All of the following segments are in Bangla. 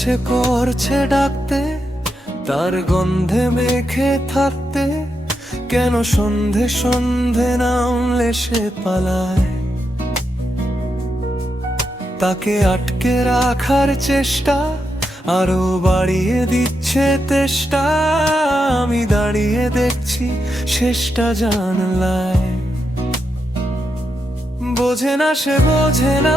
ইচ্ছে করছে ডাকতে, তার গন্ধে মেখে থাকতে, কেন সন্ধে সন্ধে নামলে সে পালায়? তাকে আটকে রাখার চেষ্টা, আরও বাড়িয়ে দিচ্ছে তেষ্টা। আমি দাঁড়িয়ে দেখছি, শেষটা জানলায়। বোঝে না সে, বোঝে না।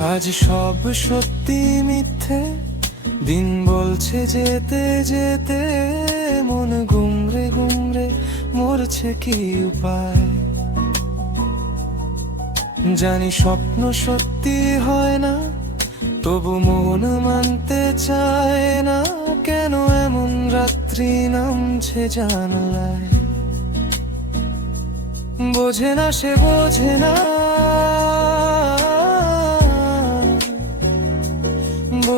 আজ সব সত্যি মিথ্যে। দিন বলছে যেতে যেতে, মন গুমরে গুমরে মরছে কি উপায়? জানি স্বপ্ন সত্যি হয় না, তবু মন মানতে চায় না, কেন এমন রাত্রি নামছে জানলায়? বোঝে না সে, বোঝে না।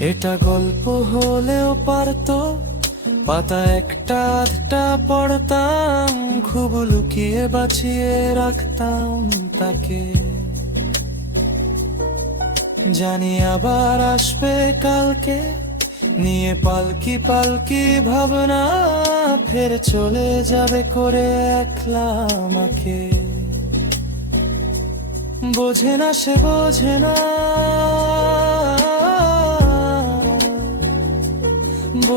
এটা গল্প হলেও পারতো। পাতা একটা আধটা পড়তাম, খুব লুকিয়ে বাঁচিয়ে রাখতাম তাকে। জানি আবার আসবে কালকে, নিয়ে পালকি পালকি ভাবনা, ফের চলে যাবে করে একলা আমাকে। বোঝে না সে, বোঝে না।